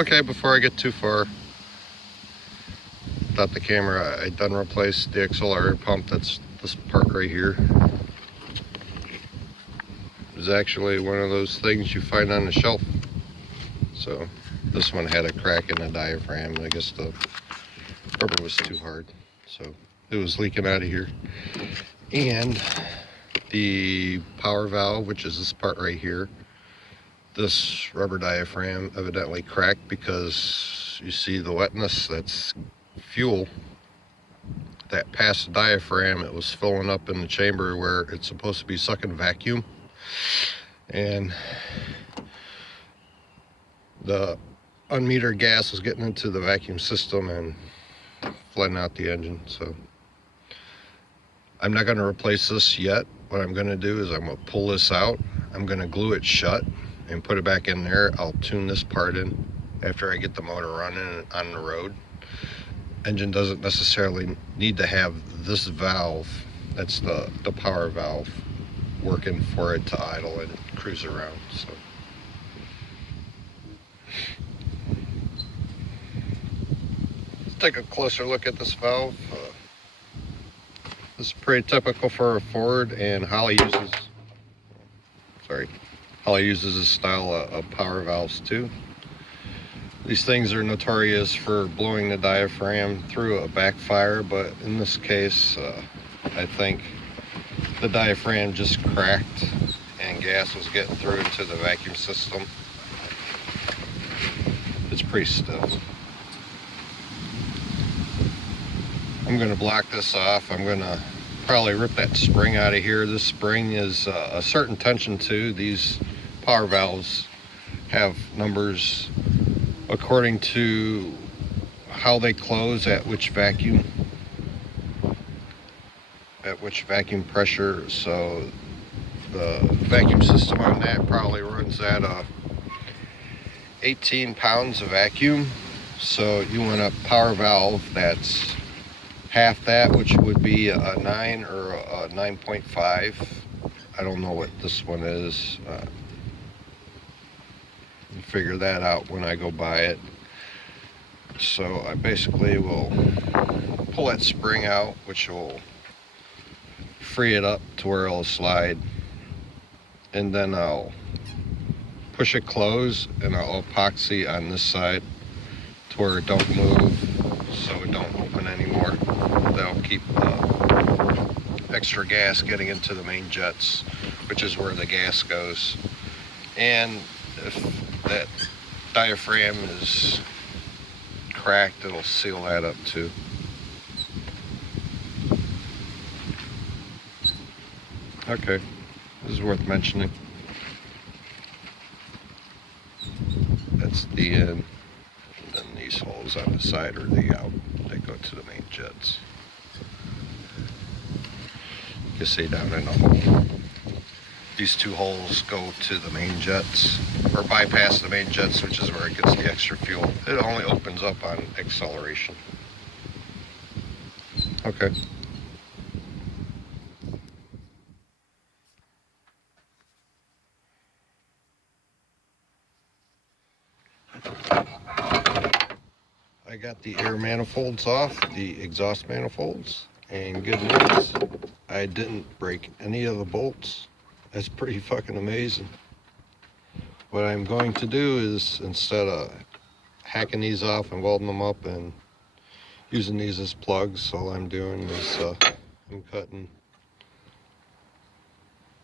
Okay, before I get too far without the camera, I done replaced the accelerator pump. That's this part right here. It's actually one of those things you find on the shelf. So this one had a crack in the diaphragm. I guess the rubber was too hard, so it was leaking out of here. And the power valve, which is this part right here, this rubber diaphragm evidently cracked because you see the wetness. That's fuel that passed the diaphragm. It was filling up in the chamber where it's supposed to be sucking vacuum, and the unmetered gas was getting into the vacuum system and flooding out the engine. So I'm not going to replace this yet. What I'm going to do is I'm going to pull this out, I'm going to glue it shut and put it back in there. I'll tune this part in after I get the motor running on the road. Engine doesn't necessarily need to have this valve, that's the power valve, working for it to idle and cruise around. So let's take a closer look at this valve. This is pretty typical for a Ford, and Holly uses this style of power valves too. These things are notorious for blowing the diaphragm through a backfire, but in this case, I think the diaphragm just cracked and gas was getting through into the vacuum system. It's pretty stiff. I'm going to block this off. I'm going to probably rip that spring out of here. This spring is a certain tension too. These power valves have numbers according to how they close at which vacuum pressure. So the vacuum system on that probably runs at 18 pounds of vacuum. So you want a power valve that's half that, which would be a 9 or a 9.5. I don't know what this one is. Figure that out when I go buy it. So I basically will pull that spring out, which will free it up to where it'll slide, and then I'll push it closed and I'll epoxy on this side to where it don't move, so it don't open anymore. That'll keep extra gas getting into the main jets, which is where the gas goes. And if that diaphragm is cracked, it'll seal that up too. Okay, this is worth mentioning. That's the in, and then these holes on the side are the out. They go to the main jets. You can see down in the hole. These two holes go to the main jets, or bypass the main jets, which is where it gets the extra fuel. It only opens up on acceleration. Okay. I got the air manifolds off, the exhaust manifolds, and good news, I didn't break any of the bolts. That's pretty fucking amazing. What I'm going to do is, instead of hacking these off and welding them up and using these as plugs, all I'm doing is I'm cutting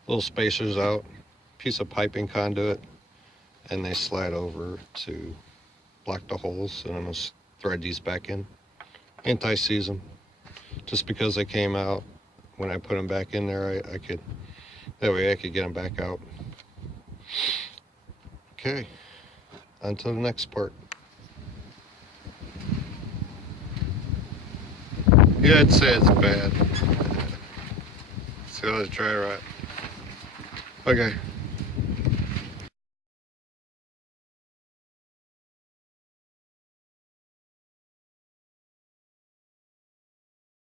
little spacers out, piece of piping conduit, and they slide over to block the holes, and I'm going to thread these back in. Anti-seize them. Just because they came out, when I put them back in there, I could, that way I could get them back out. Okay, on to the next part. Yeah, I'd say it's bad. Let's go to dry rot. Okay.